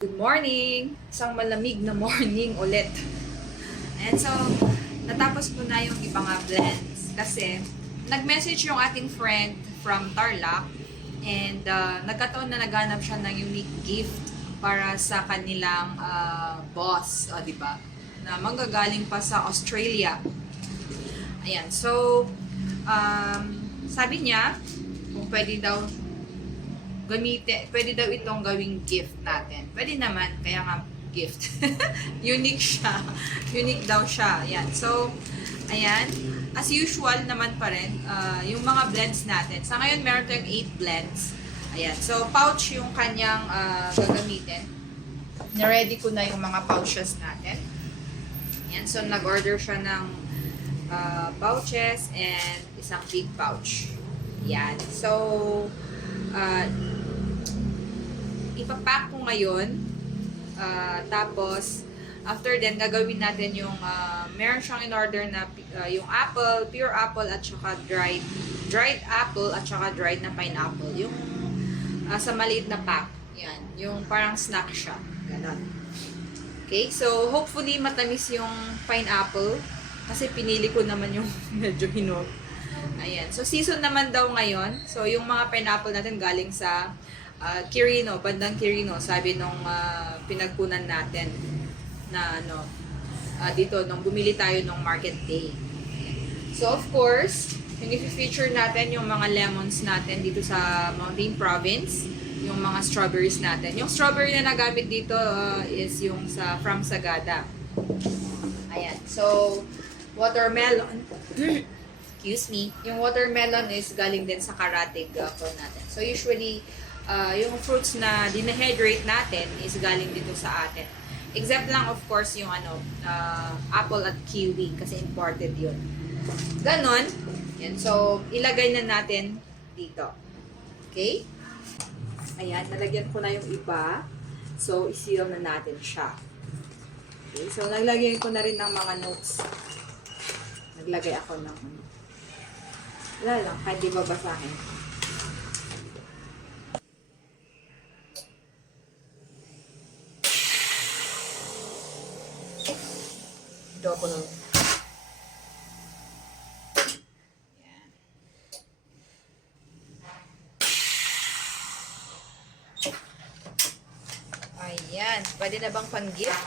Good morning! Isang malamig na morning ulit. And so, natapos ko na yung ibang blends. Kasi, nag-message yung ating friend from Tarlac. And nagkataon na naghanap siya ng unique gift para sa kanilang boss. O, diba? Na manggagaling pa sa Australia. Ayan. So, sabi niya, kung pwede daw gamitin, pwede daw itong gawing gift natin. Pwede naman, kaya nga gift. Unique siya. Unique daw siya. Ayan. So, ayan. As usual naman pa rin, yung mga blends natin. Sa ngayon, meron tayong 8 blends. Ayan. So, pouch yung kanyang gagamitin. Na-ready ko na yung mga pouches natin. Ayan. So, nag-order siya ng pouches and isang big pouch. Ayan. So, ipapack ko ngayon. Tapos, after then, gagawin natin yung, meron siyang in-order na yung apple, pure apple, at saka dried apple, at saka dried na pineapple. Yung sa maliit na pack. Yan. Yung parang snack siya. Ganon. Okay? So, hopefully, matamis yung pineapple. Kasi pinili ko naman yung medyo hinog. Ayan. So, season naman daw ngayon. So, yung mga pineapple natin galing sa Quirino, bandang Quirino, sabi nung pinagkunan natin na dito, nung bumili tayo nung market day. So, of course, yung i-feature natin yung mga lemons natin dito sa Mountain Province, yung mga strawberries natin. Yung strawberry na nagamit dito is yung from Sagada. Ayan. So, watermelon. Excuse me. Yung watermelon is galing din sa Karatig po natin. So, usually, yung fruits na dinahydrate natin is galing dito sa atin. Except lang, of course, yung apple at kiwi kasi imported yun. Ganon. Yan. So, ilagay na natin dito. Okay? Ayan, nalagyan ko na yung iba. So, i-seal na natin siya. Okay? So, naglagay ko na rin ng mga notes. Naglagay ako ng wala lang, kahit di babasahin. Ito ako nun. Yan. Ayan. Pwede na bang pang-gift?